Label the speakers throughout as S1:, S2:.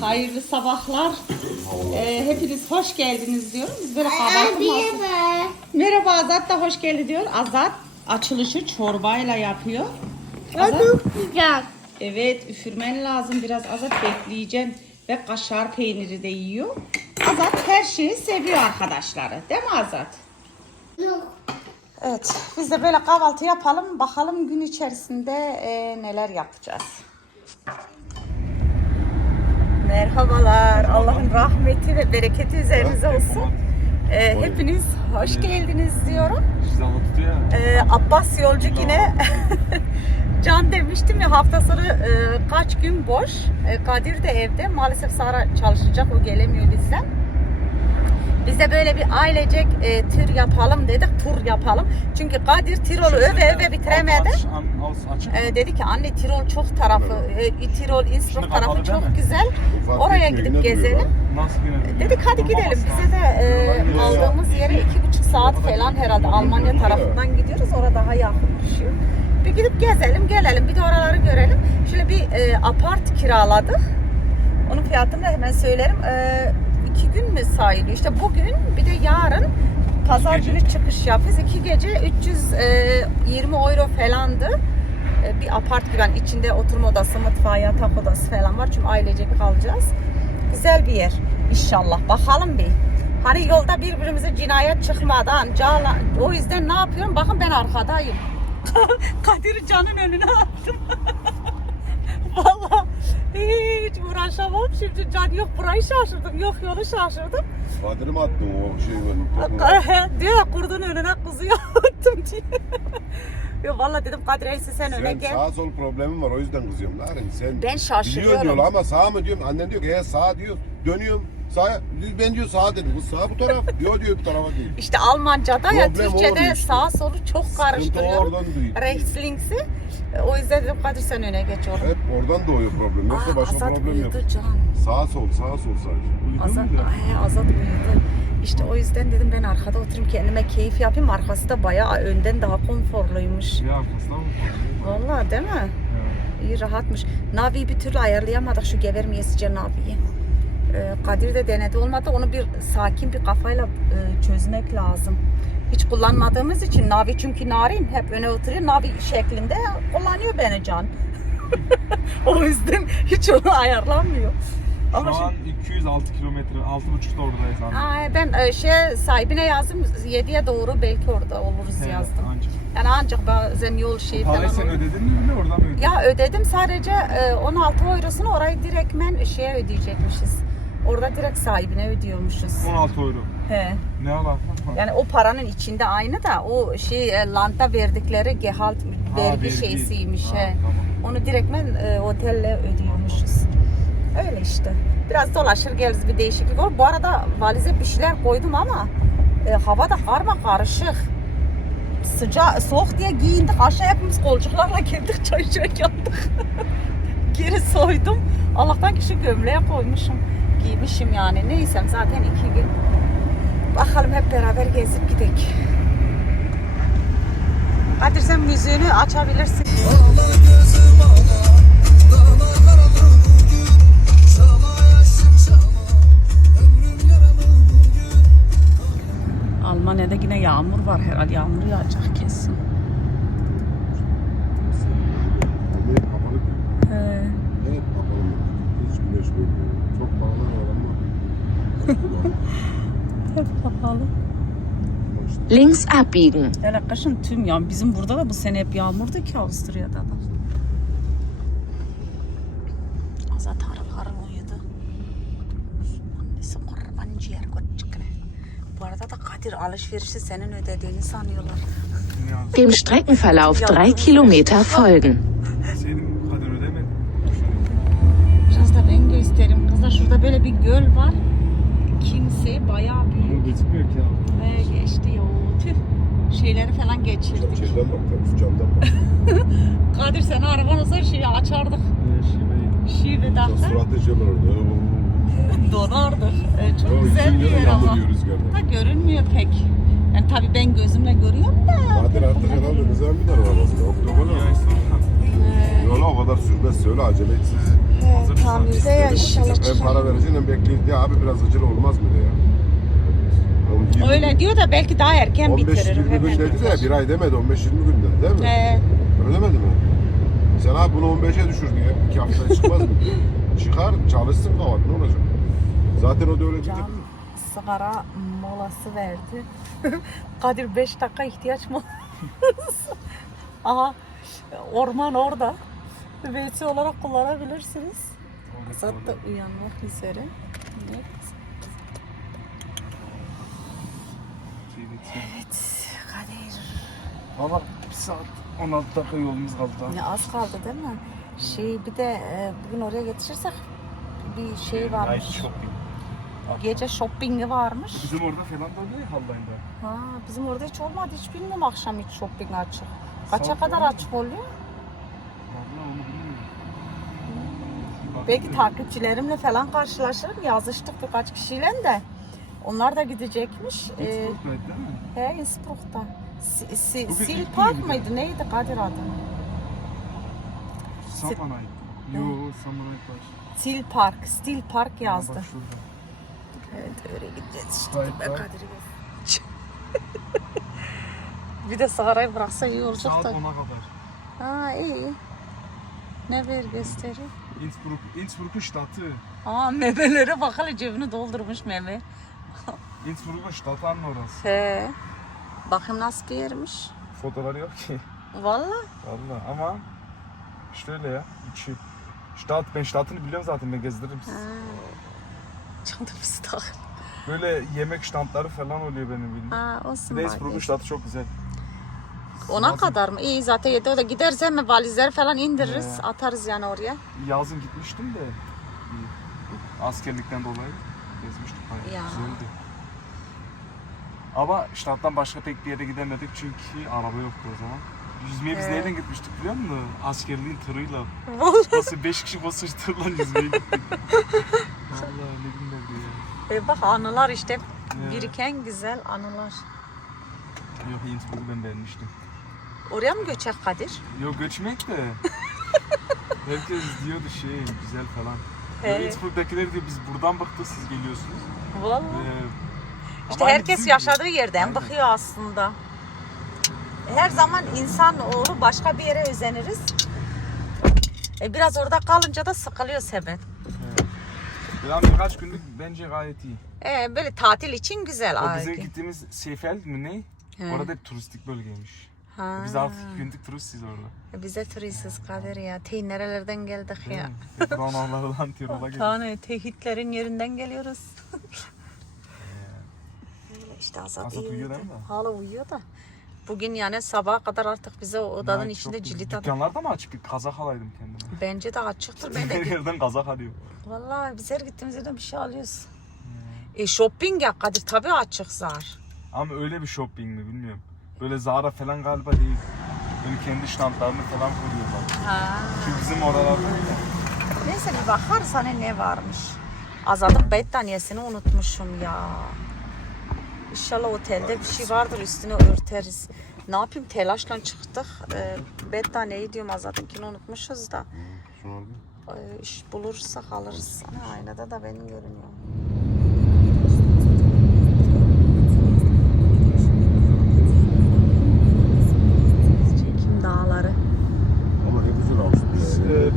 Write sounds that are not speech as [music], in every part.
S1: Hayırlı sabahlar. Ee, hepiniz hoş geldiniz diyorum. Biz böyle kahvaltı muhabbeti- Merhaba Azat da hoş geldi diyor. Azat açılışı çorbayla yapıyor. Azat, evet üfürmen lazım. Biraz Azat bekleyeceğim. Ve kaşar peyniri de yiyor. Azat her şeyi seviyor arkadaşları. Değil mi Azat? Evet, biz de böyle kahvaltı yapalım. Bakalım gün içerisinde e, neler yapacağız. Merhabalar. Allah'ın rahmeti ve bereketi üzerinize olsun. E, hepiniz hoş geldiniz diyorum.
S2: İşte ama tutuyor ya.
S1: E, Abbas Yolcuk yine [laughs] Can demiştim ya hafta sonu e, kaç gün boş. E, Kadir de evde. Maalesef Sara çalışacak. O gelemiyor bizden. Biz de böyle bir ailecek e, tır yapalım dedik. Tur yapalım. Çünkü Kadir Tirol'u öve öve bitiremedi.
S2: Aç, an- ağız açık.
S1: E, dedi ki anne Tirol çok tarafı, e, Tirol, Innsbruck tarafı çok
S2: mi?
S1: güzel. Oraya gidip gezelim. Dedik hadi gidelim. Bize de e, aldığımız yere iki buçuk saat falan herhalde Almanya tarafından gidiyoruz. Orada daha yakın düşüyor. Bir gidip gezelim, gelelim. Bir de oraları görelim. Şöyle bir e, apart kiraladık. Onun fiyatını da hemen söylerim. E, iki gün mü sayılıyor? İşte bugün bir de yarın pazar günü çıkış yapıyoruz. İki gece 320 euro falandı. E, bir apart gibi yani içinde oturma odası, mutfağı, yatak odası falan var. Çünkü ailecek kalacağız. Güzel bir yer. İnşallah. Bakalım bir. Hani yolda birbirimize cinayet çıkmadan cala, o yüzden ne yapıyorum? Bakın ben arkadayım. [laughs] Kadir'i canın önüne attım. [laughs] Vallahi hiç uğraşamam. Şimdi can yok burayı şaşırdım, yok yolu şaşırdım.
S3: Kadir'im attı o şeyi.
S1: diyor ya kurdun önüne kuzuyu [laughs] attım diye. Yo vallahi dedim Kadir Eysi sen öne
S3: Sen
S1: gel.
S3: sağ sol problemin var o yüzden kızıyorum. Narin sen
S1: Ben şaşırıyorum.
S3: biliyorsun diyor ama sağ mı diyorum. Annen diyor ki e sağ diyor. Dönüyorum sağa. Ben diyor sağa dedim. Kız sağ bu taraf. diyor diyor bir tarafa değil.
S1: İşte Almanca'da ya
S3: Problem
S1: Türkçe'de
S3: işte.
S1: sağ solu çok
S3: Sıkıntı
S1: karıştırıyorum.
S3: oradan duyuyor.
S1: Rechts links'i. O yüzden dedim Kadir sen öne geç oğlum.
S3: Hep oradan doğuyor problem. Yoksa başka
S1: Azat
S3: problem yok.
S1: uyudu can.
S3: Sağ sol sağ sol sadece.
S1: Azat, ay, Azat uyudu. İşte o yüzden dedim ben arkada oturayım kendime keyif yapayım. Arkası da bayağı önden daha konforluymuş.
S2: Ya kasla mı?
S1: Vallahi değil mi? İyi rahatmış. Navi'yi bir türlü ayarlayamadık şu gebermeyesice Navi'yi. Ee, Kadir de denedi olmadı. Onu bir sakin bir kafayla e, çözmek lazım. Hiç kullanmadığımız için Navi çünkü narin hep öne oturuyor. Navi şeklinde kullanıyor beni can. [laughs] o yüzden hiç onu ayarlamıyor. Ama
S2: Şu
S1: şimdi
S2: an 206 kilometre, 6.5'da oradayız abi.
S1: Ben e, şey sahibine yazdım 7'ye doğru belki orada oluruz
S2: Evet,
S1: yazdım.
S2: ancak.
S1: Yani ancak bazen yol şeyi falan
S2: Parayı sen ödedin mi bile oradan mı ödedin?
S1: Ya ödedim sadece e, 16 eurosunu orayı direktmen şeye ödeyecekmişiz. Orada direkt sahibine ödüyormuşuz.
S2: 16 euro.
S1: He.
S2: Ne alaka?
S1: Yani o paranın içinde aynı da o şey e, landa verdikleri gehalt vergi
S2: vergi.
S1: şeysiymiş.
S2: Ha,
S1: he.
S2: tamam.
S1: Onu direktmen e, otelle ödüyormuşuz. Öyle işte. Biraz dolaşır geliriz bir değişiklik olur. Bu arada valize bir şeyler koydum ama e, hava da karma karışık. Sıcak, soğuk diye giyindik. Aşağı hepimiz kolcuklarla girdik. Çay içerek yattık. [laughs] Geri soydum. Allah'tan ki şu gömleğe koymuşum. Giymişim yani. Neysem zaten iki gün. Bakalım hep beraber gezip gidelim. Kadir sen müziğini açabilirsin. Almanya'da yine yağmur var herhalde. Yağmur yağacak
S4: Links abbiegen.
S1: Yani kışın tüm ya bizim burada da bu sene hep yağmurdu ki Avusturya'da da. Azat harıl harıl uyudu. Annesi kurban ciğer koçukne. Bu arada da Kadir alışverişi senin ödediğini sanıyorlar.
S2: Aldın?
S4: Dem Streckenverlauf drei Kilometer folgen.
S2: Senin kadar ödemedin.
S1: Biraz da ben göstereyim kızlar. Şurada böyle bir göl var. Kimse bayağı büyük.
S2: Gözükmüyor ki
S1: şeyleri falan geçirdik.
S3: Şeyden bak tabii, camdan bak. [laughs]
S1: Kadir sen araban olsa şeyi açardık. Şive.
S3: Şive
S1: dahta.
S3: Suratı şeyler.
S1: Donardır. Ee, çok
S3: ya,
S1: güzel bir yer ama. Ha, görünmüyor pek. Yani tabii ben gözümle görüyorum da.
S3: Kadir artık herhalde Nizami'nin arabasında. Oktober Yola o kadar sürmez söyle acele etsiz.
S1: Evet, tamirde ya inşallah. Ben
S3: para vereceğim hem bekleyeyim abi biraz acele olmaz mı diye. 20,
S1: Öyle diyor da belki daha erken
S3: 15
S1: bitiririm.
S3: 20
S1: gün
S3: dedi de bir ay demedi 15-20 günde değil mi?
S1: Ee.
S3: Öyle demedi mi? Sen abi bunu 15'e düşürdün ya. İki haftaya çıkmaz mı? [laughs] Çıkar çalışsın kavat ne olacak? Zaten o da öyle
S1: Can sigara molası verdi. [laughs] Kadir 5 dakika ihtiyaç mı? [laughs] Aha orman orada. Belçi olarak kullanabilirsiniz. Sattı uyanmak üzere. Evet. Evet Kadir.
S2: Valla bir saat 16 dakika yolumuz kaldı daha.
S1: Ne az kaldı değil mi? Şey bir de e, bugün oraya getirirsek bir şey varmış.
S2: Night shopping.
S1: Gece shoppingi varmış.
S2: Bizim orada falan da oluyor ya Hallay'da.
S1: Ha, bizim orada hiç olmadı. Hiç bilmiyorum akşam hiç shopping açık. Kaça
S2: Saat
S1: kadar
S2: on mu?
S1: açık oluyor?
S2: Valla onu bilmiyorum. Bak-
S1: Belki takipçilerimle falan karşılaşırım. Yazıştık birkaç kişiyle de. Onlar da gidecekmiş. Ee,
S2: Innsbruck'taydı değil mi?
S1: he Innsbruck'ta. Si, si,
S2: Bugün
S1: Sil
S2: ilk
S1: Park mıydı? Neydi Kadir adı?
S2: Samanay. Yo Samanay var.
S1: Sil Park. Stil Park yazdı.
S2: Bak şurada.
S1: Evet öyle gideceğiz işte.
S2: Hayır,
S1: Ben
S2: bak.
S1: Kadir'i [laughs] Bir de sigarayı bıraksa iyi olacak
S2: Saat
S1: da.
S2: 10'a kadar.
S1: Ha iyi. Ne ver gösteri?
S2: Innsbruck, Innsbruck'un ştatı.
S1: Aa [laughs] memelere bak hele cebini doldurmuş meme.
S2: Innsbruck'un anne orası.
S1: He. Bakayım nasıl bir yermiş.
S2: Fotoğrafı yok ki.
S1: Valla.
S2: Valla ama işte öyle ya. İçi. Ştat, ben ştatını biliyorum zaten ben gezdiririm sizi.
S1: Çantamızı tak.
S2: Böyle yemek ştantları falan oluyor benim bildiğim.
S1: Ha
S2: Bir
S1: olsun
S2: de
S1: bari.
S2: Innsbruck'un çok güzel.
S1: Ona
S2: Zaten
S1: kadar mı? İyi zaten yedi o da gideriz hemen valizleri falan indiririz.
S2: He.
S1: Atarız yani oraya.
S2: Yazın gitmiştim de bir askerlikten dolayı gezmiştik bayağı
S1: Ya.
S2: güzeldi. Ama ştattan başka pek bir yere gidemedik çünkü araba yoktu o zaman. Yüzmeye biz
S1: He.
S2: neyle gitmiştik biliyor musun? Askerliğin tırıyla. Nasıl 5 kişi basınç tırla yüzmeye gittik. [laughs] Vallahi ne günlerdi ya.
S1: E bak anılar işte.
S2: He.
S1: Biriken güzel anılar.
S2: Yok Innsbruck'u ben beğenmiştim.
S1: Oraya mı göçek Kadir?
S2: Yok göçmek de. [laughs] Herkes diyordu şey güzel falan.
S1: He.
S2: Innsbruck'takiler diyor biz buradan baktık siz geliyorsunuz.
S1: Vallahi.
S2: Ee,
S1: İşte herkes yaşadığı yerden
S2: Aynen.
S1: bakıyor aslında. Her zaman insan oğlu başka bir yere özeniriz. E biraz orada kalınca da sıkılıyoruz hemen.
S2: Yani birkaç günlük bence gayet iyi.
S1: E böyle tatil için güzel.
S2: O bizim gittiğimiz Seefeld mi ne?
S1: He.
S2: Orada hep turistik bölgeymiş.
S1: Ha.
S2: Biz artık iki günlük turistiz orada.
S1: Bize turistiz Kadir ya. Tey nerelerden geldik ya.
S2: Ronaldo'dan [laughs] Tirol'a geldik.
S1: Tane tehitlerin yerinden geliyoruz. Öyle işte Azat,
S2: Azat uyuyor değil mi?
S1: Hala uyuyor da. Bugün yani sabaha kadar artık bize odanın
S2: Night
S1: içinde cilit adı.
S2: Dükkanlarda mı açık kazak alaydım kendime?
S1: Bence de açıktır. Ben [laughs] de
S2: Her yerden kazak alıyorum.
S1: Vallahi biz her gittiğimiz yerden bir şey alıyoruz. E shopping ya Kadir tabii açık zar.
S2: Ama öyle bir shopping mi bilmiyorum. Böyle Zara falan galiba değil. Böyle kendi ştantlarını falan koyuyorlar.
S1: Ha.
S2: Çünkü bizim oralarda öyle.
S1: Neyse bir bakarız hani ne varmış. Azad'ın battaniyesini unutmuşum ya. İnşallah otelde bir şey vardır üstüne örteriz. Ne yapayım telaşla çıktık. Ee, battaniyeyi diyorum Azad'ınkini unutmuşuz da.
S3: Şunu alayım.
S1: Ee, iş bulursak alırız. Ha, aynada da benim görünüyor. Çekim dağları.
S3: Ama ne güzel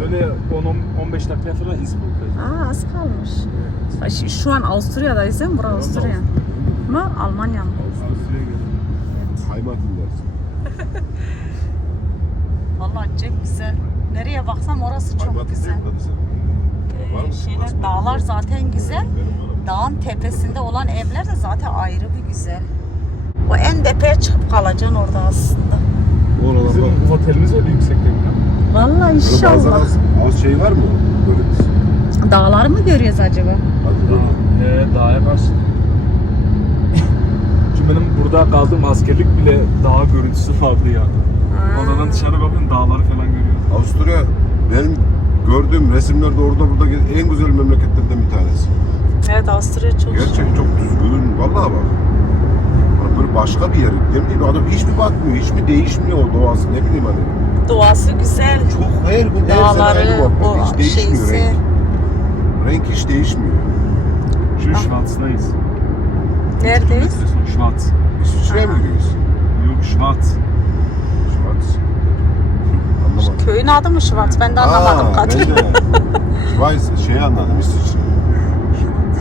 S3: Avusturya.
S2: böyle 10-15 dakika falan Innsbruck'tayız.
S1: Aa az kalmış. Ay, Şu, an Avusturya'dayız değil mi? Burası Avusturya. Mı? Almanya mı?
S2: Avusturya'ya geldim.
S3: Haymatın dersin. [laughs]
S1: Vallahi çok güzel. Nereye baksam orası çok
S3: Haymatın
S1: güzel. Ee, şeyler,
S3: Asma.
S1: dağlar zaten güzel. Dağın tepesinde olan evler de zaten ayrı bir güzel. O en tepeye çıkıp kalacaksın orada aslında.
S3: Oralarda
S2: Bizim otelimiz öyle yüksekte
S3: Böyle
S1: inşallah.
S3: az, az şey var mı? Böyle bir
S1: Dağları mı görüyoruz acaba?
S3: Hadi.
S2: Ee, dağa karşı. Çünkü benim burada kaldığım askerlik bile dağ görüntüsü vardı ya. Odadan dışarı bakın dağları falan görüyoruz.
S3: Avusturya benim gördüğüm resimlerde orada burada en güzel memleketlerden bir tanesi.
S1: Evet Avusturya çok
S3: Gerçek çok düzgün. Vallahi bak. Bak Böyle başka bir yer. Ne bileyim adam hiç mi batmıyor, hiç mi değişmiyor o doğası ne bileyim hani.
S1: Doğası güzel.
S3: Çok her gün her sene
S1: Dağları,
S3: aynı muhabbet.
S1: o
S3: Hiç değişmiyor
S1: şeysi.
S3: renk.
S2: Schwarz'dayız.
S1: Neredeyiz?
S2: Schwarz.
S3: İsviçre'ye mi gidiyoruz?
S2: Yok Schwarz.
S3: Şubat. Anlamadım.
S1: Köyün adı mı Şubat? Ben de anlamadım
S3: Aa,
S1: Kadir.
S3: Ben de Schweiz şeyi anladım İsviçre.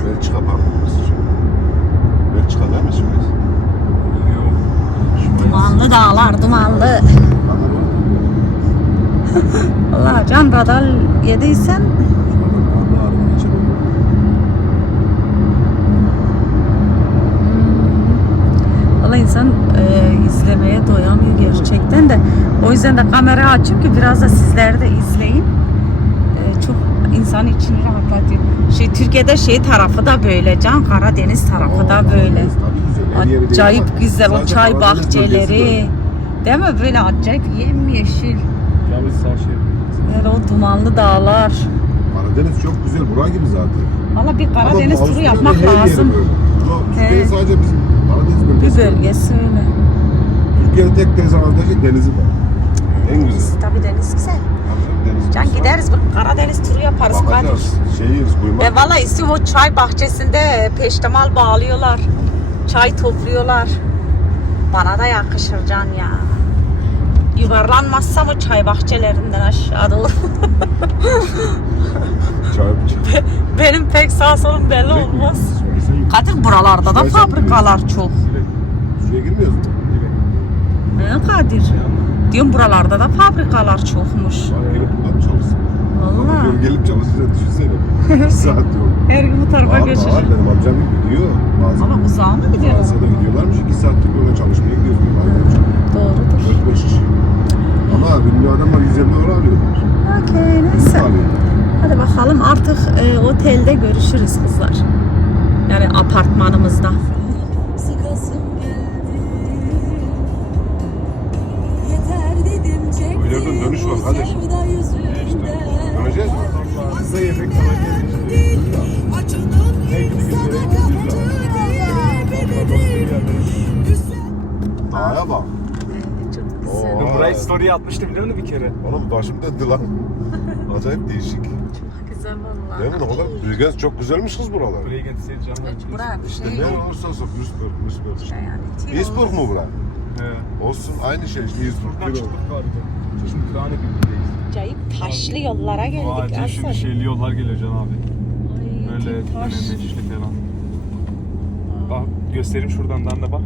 S3: Belçika pardon İsviçre. Belçika değil mi Schweiz?
S2: Yok.
S1: Dumanlı dağlar, dumanlı.
S3: Anladın mı?
S1: Allah can radar yediysen
S3: içemedim.
S1: Valla insan e, izlemeye doyamıyor gerçekten de. O yüzden de kamera açıp ki biraz da sizler de izleyin. E, çok insan içini rahatlatıyor. Şey Türkiye'de şey tarafı da böyle can Karadeniz tarafı da
S3: Oo,
S1: böyle. Acayip güzel o çay bahçeleri. Değil mi? Böyle acayip yemyeşil.
S2: Cavit sağ şey.
S1: Böyle o dumanlı dağlar.
S3: Karadeniz çok güzel. Bura gibi zaten.
S1: Valla bir Karadeniz
S3: bu
S1: turu yapmak lazım.
S3: Bu
S1: He.
S3: sadece bizim Karadeniz bölgesi.
S1: Bir bölgesi öyle.
S3: Türkiye'nin tek dezavantajı denizi var. En güzel.
S1: Tabii deniz güzel.
S3: Deniz
S1: Can gideriz bir Karadeniz turu yaparız.
S3: Bakacağız. Şey yeriz, kuymak.
S1: E valla istiyorum o çay bahçesinde peştemal bağlıyorlar. Çay topluyorlar. Bana da yakışır can ya. Yuvarlanmazsam o çay bahçelerinden aşağı doğru. [laughs]
S3: Çay bıçak.
S1: Benim pek sağ solum belli olmaz. Kadir buralarda da fabrikalar çok.
S3: Şuraya girmiyoruz mu?
S1: He Kadir. Diyorum buralarda da fabrikalar çokmuş.
S3: Var.
S1: Valla.
S3: Böyle gelip çalışacağını düşünsene. Bir [laughs] saat yok.
S1: Her gün bu tarafa
S3: Var var benim amcam gidiyor. Bazen.
S1: Ama uzağa mı gidiyoruz?
S3: Fransa'da gidiyorlarmış. 2 saatlik yola çalışmaya gidiyoruz. diyor.
S1: Doğrudur.
S3: 4-5 kişi. Ama ünlü adamlar 150 euro alıyorlar.
S1: Okey neyse. Hadi bakalım artık e, otelde görüşürüz kızlar. Yani apartmanımızda.
S3: Bir dönüş var, hadi. Döneceğiz mi?
S2: Size yemek kalacak.
S3: Dağa bak.
S1: Çok
S2: buraya story atmıştım biliyor musun bir kere?
S3: Oğlum başım döndü lan. Acayip değişik.
S1: güzel valla.
S3: Değil mi? Ne kadar? Rüzgar çok güzelmiş kız buralar.
S2: Canım.
S1: Bura bir
S3: İşte
S1: şey
S3: ne olursa olsun Duisburg, Duisburg işte.
S1: Yani
S3: Duisburg mu bura?
S2: He.
S3: Olsun aynı şey işte Duisburg.
S2: Buradan çıktık galiba. Şimdi Kırağan'ı birlikteyiz.
S1: Acayip taşlı yollara geldik
S2: Acil şimdi
S1: Aslan.
S2: şeyli yollar geliyor Can abi.
S1: Ay,
S2: Böyle
S1: taş.
S2: falan. Bak göstereyim şuradan da bak.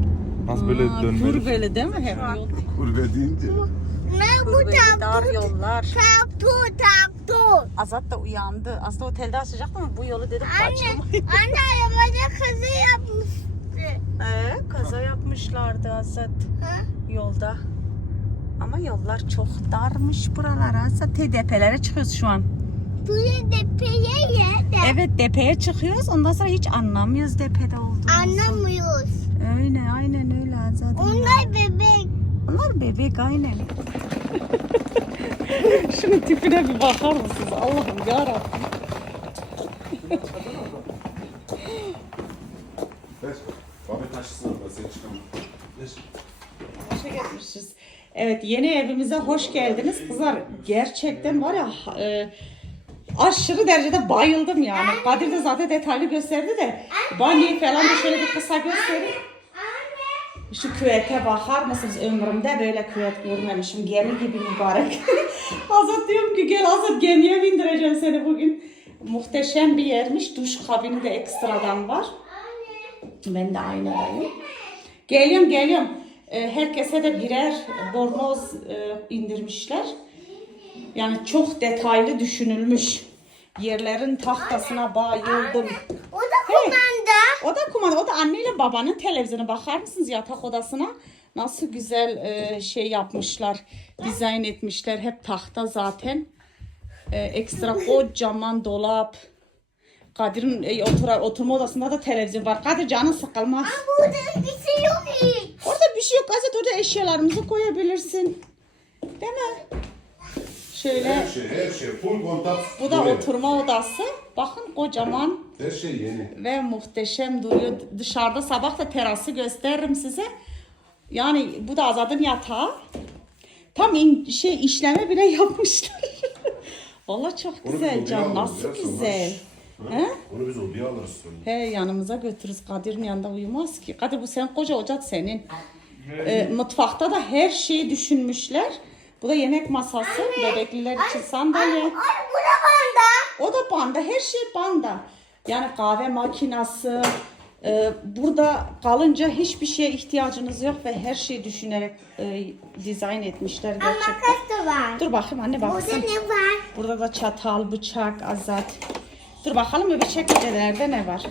S2: Nasıl böyle
S1: Aa,
S2: dönmeli.
S1: Kurbeli değil mi hep yol?
S3: Kurve deyince.
S1: Kurbeli dar yollar.
S5: Taptu taptu.
S1: Azat da uyandı. Aslında otelde açacaktım ama bu yolu dedim
S5: Anne, anne arabada kazı yapmıştı.
S1: Ee, kaza yapmışlardı Azat
S5: Ha?
S1: yolda. Ama yollar çok darmış buralar Azat. TDP'lere çıkıyoruz şu an.
S5: Buraya depeye ye de
S1: Evet depeye çıkıyoruz. Ondan sonra hiç anlamıyoruz depede olduğumuzu.
S5: anlamıyoruz.
S1: Öyle aynen öyle Azat.
S5: Onlar bebek.
S1: Onlar bebek aynen. [laughs] Şunun tipine bir bakar mısınız? Allah'ım yarabbim.
S3: Abi taşısın ben seni çıkamam.
S1: Hoşa gelmişiz. Evet yeni evimize hoş geldiniz. Kızlar gerçekten var ya e, aşırı derecede bayıldım yani. Kadir de zaten detaylı gösterdi de banyoyu falan da şöyle bir kısa göstereyim. Şu küvete bakar mısınız? Ömrümde böyle küvet görmemişim. Gemi gibi mübarek. [laughs] Azat diyorum ki gel Azat gemiye bindireceğim seni bugün. Muhteşem bir yermiş. Duş kabini de ekstradan var. Ben de aynadayım. Geliyorum geliyorum. Ee, herkese de birer bornoz e, indirmişler. Yani çok detaylı düşünülmüş. Yerlerin tahtasına bayıldım.
S5: O da kumanda.
S1: O da kumanda, o da anneyle babanın televizyona bakar mısınız yatak odasına? Nasıl güzel e, şey yapmışlar, dizayn etmişler. Hep tahta zaten. E, ekstra kocaman dolap. Kadir'in e, otura, oturma odasında da televizyon var. Kadir canın sıkılmaz.
S5: Burada bir şey yok hiç.
S1: Orada bir şey yok. Azat orada eşyalarımızı koyabilirsin. Değil mi? Şöyle.
S3: Her şey, her şey. Full kontak.
S1: Bu da
S3: Böyle.
S1: oturma odası. Bakın kocaman
S3: Her şey yeni.
S1: ve muhteşem duruyor. Dışarıda sabah da terası gösteririm size. Yani bu da Azad'ın yatağı. Tam in- şey işleme bile [laughs] yapmışlar. Vallahi çok güzel can. Nasıl güzel. He?
S3: Onu biz odaya alırız sonra.
S1: He yanımıza götürürüz. Kadir'in yanında uyumaz ki. Kadir bu senin koca ocak senin. Ee, mutfakta da her şeyi düşünmüşler. Bu da yemek masası. Bebekliler için sandalye.
S5: Ay bu da banda.
S1: O da banda. Her şey banda. Yani kahve makinası. e, burada kalınca hiçbir şeye ihtiyacınız yok ve her şeyi düşünerek e, dizayn etmişler gerçekten.
S5: Makas da var.
S1: Dur bakayım anne
S5: Burada
S1: baksın.
S5: ne var?
S1: Burada da çatal, bıçak, azat. Dur bakalım öbür çekmecelerde ne var?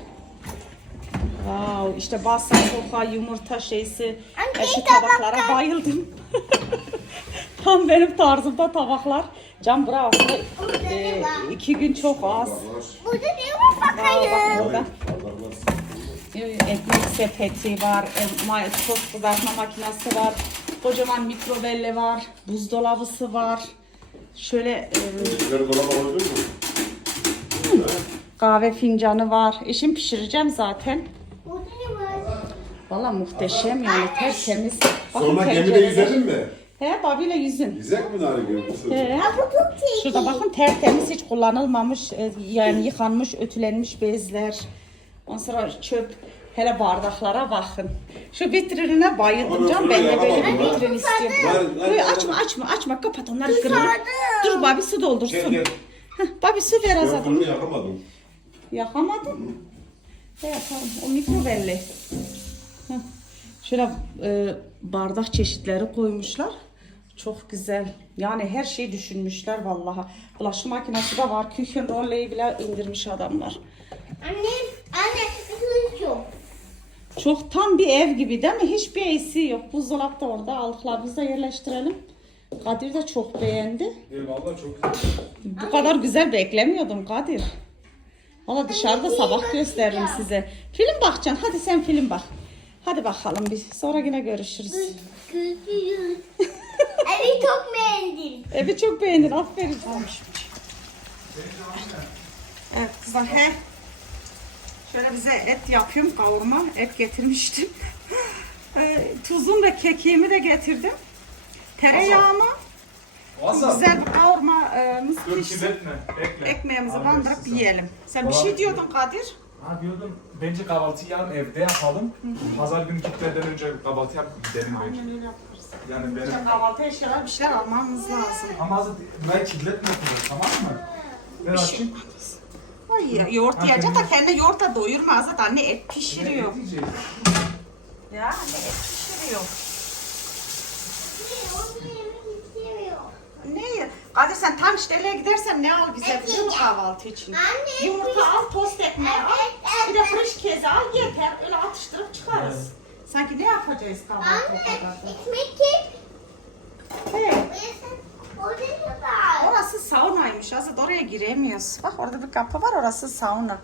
S1: Wow, işte basa, sofa, yumurta şeysi.
S5: Anne,
S1: şu tabaklara bayıldım. [laughs] Tam benim tarzımda tabaklar. Can bravo. Ee, iki gün çok az.
S5: Burada ne var
S1: Aa,
S5: bakayım?
S1: bak burada. Ekmek sepeti var, e, tost kızartma makinesi var, kocaman mikrovelle var, buzdolabısı var. Şöyle e,
S3: Bizleri dolaba koydun mu?
S1: Kahve fincanı var. Eşim pişireceğim zaten. Valla muhteşem yani tertemiz. Bakın
S3: Sonra gemide
S1: tencereler.
S3: yüzedin mi?
S1: He babiyle yüzün.
S3: Yüzek mi nari gibi?
S1: He. Şurada bakın tertemiz hiç kullanılmamış e, yani yıkanmış ötülenmiş bezler. Ondan sonra çöp. Hele bardaklara bakın. Şu vitrinine bayıldım can
S3: ben
S1: de böyle bir vitrin istiyorum.
S3: Ver, ver,
S1: açma açma açma kapat onları kırılır. Dur babi su doldursun.
S3: Gel gel.
S1: Heh, babi su ver
S3: Ben
S1: azat.
S3: yakamadım.
S1: Yakamadın. He yaparım. O mikrovelli. Heh. Şöyle e, bardak çeşitleri koymuşlar. Çok güzel. Yani her şeyi düşünmüşler vallahi. Bulaşık makinesi de var. Küchen rolleyi bile indirmiş adamlar.
S5: Anne, anne, hız yok.
S1: Çok tam bir ev gibi değil mi? Hiçbir AC yok. Buzdolabı da orada. Aldıklarımızı da yerleştirelim. Kadir de çok beğendi.
S2: E, Vallahi çok güzel.
S1: Bu kadar güzel beklemiyordum Kadir. Valla dışarıda sabah gösteririm size. Film bakacaksın. Hadi sen film bak. Hadi bakalım bir. Sonra yine görüşürüz.
S5: Görüşürüz. [laughs] Evi çok beğendim.
S1: Evi çok beğendin. Aferin. Evet kızlar he. Şöyle bize et yapıyorum kavurma. Et getirmiştim. [laughs] Ee, tuzum ve kekiğimi de getirdim. Tereyağımı güzel bir kavurmamız
S2: Dur
S1: pişsin.
S2: kirletme. Bekle.
S1: Ekmeğimizi
S2: Abi,
S1: bandırıp
S2: siz-
S1: yiyelim. Sen bir şey diyordun Kadir.
S2: Ha diyordum bence kahvaltıyı yarın evde yapalım. Pazar günü gitmeden önce kahvaltı yapıp gidelim bence.
S1: Aynen öyle yaparız.
S2: Yani benim...
S1: Kahvaltı eşyalar bir şeyler almamız lazım.
S2: Ama hazır burayı kirletme kızım tamam mı? Ver açayım.
S1: Ay ya, yoğurt yiyecek de kendi yoğurt da doyurmaz. Zaten anne et pişiriyor.
S2: Ne diyeceğiz?
S1: Ya anne et pişiriyor. Kadir sen tam işlerine gidersen ne al bize biliyor musun kahvaltı için?
S5: Anne,
S1: Yumurta al, tost ekmeği al. Bir de fırış keze al yeter. Öyle atıştırıp çıkarız. Sanki ne yapacağız kahvaltı
S5: Anne,
S1: kadar da?
S5: ekmek.
S1: He.
S5: Var?
S1: Orası saunaymış. Aslında oraya giremiyoruz. Bak orada bir kapı var. Orası sauna.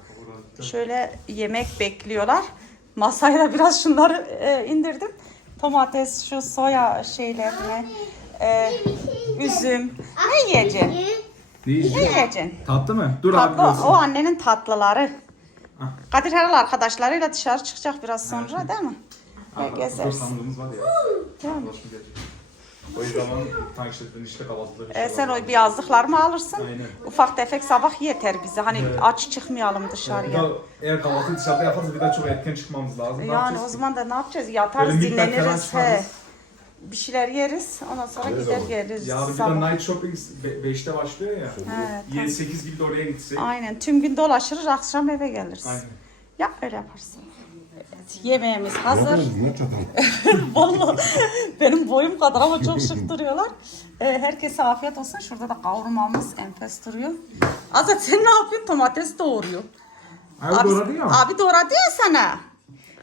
S1: Şöyle yemek bekliyorlar. Masaya da biraz şunları e, indirdim. Domates, şu soya şeylerini, e, üzüm. Ne yiyeceksin?
S2: Ne
S1: Ne yiyeceksin?
S2: Tatlı mı? Dur
S1: Tatlı, o annenin tatlıları.
S2: Ah.
S1: Kadir herhalde arkadaşlarıyla dışarı çıkacak biraz sonra değil mi? E, gezeriz.
S2: Sandığımız var ya.
S1: Tamam.
S2: Ulaşım gelecek. O yüzden tank işletmenin işte kahvaltıları.
S1: E, sen o bir yazlıklarımı alırsın.
S2: Aynen.
S1: Ufak tefek sabah yeter bize. Hani aç çıkmayalım dışarıya.
S2: Ya, eğer kahvaltıyı dışarıda yaparız bir daha çok erken çıkmamız lazım. Ne
S1: Yani
S2: yapacağız
S1: o
S2: ki?
S1: zaman da ne yapacağız? Yatarız,
S2: Böyle falan
S1: dinleniriz. He.
S2: çıkarız.
S1: Bir şeyler yeriz. Ondan sonra
S3: Ne
S1: gider
S3: zaman?
S1: geliriz.
S2: Ya bir de night shopping 5'te başlıyor ya.
S1: Evet,
S2: 7-8 gibi de oraya gitsek.
S1: Aynen. Tüm gün dolaşırız. Akşam eve geliriz.
S2: Aynen.
S1: Ya öyle yaparsın. Evet, yemeğimiz hazır.
S3: Ne çatal? [laughs]
S1: Vallahi benim boyum kadar ama çok [laughs] şık duruyorlar. Ee, herkese afiyet olsun. Şurada da kavurmamız enfes duruyor. Azat sen ne yapıyorsun? Domates doğuruyor.
S2: Abi doğradı ya.
S1: Abi doğradı ya sana.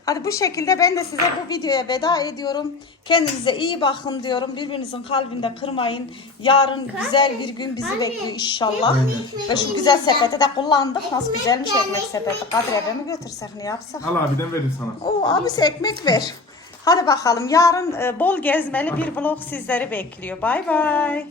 S1: Hadi bu şekilde ben de size bu videoya veda ediyorum. Kendinize iyi bakın diyorum. Birbirinizin kalbinde kırmayın. Yarın güzel bir gün bizi bekliyor inşallah. Ve şu güzel sepeti de kullandık. Nasıl güzelmiş ekmek sepeti. Kadir eve mi götürsek ne yapsak?
S2: Al abiden verin sana.
S1: Oo abisi ekmek ver. Hadi bakalım yarın e, bol gezmeli bir vlog sizleri bekliyor. Bay bay.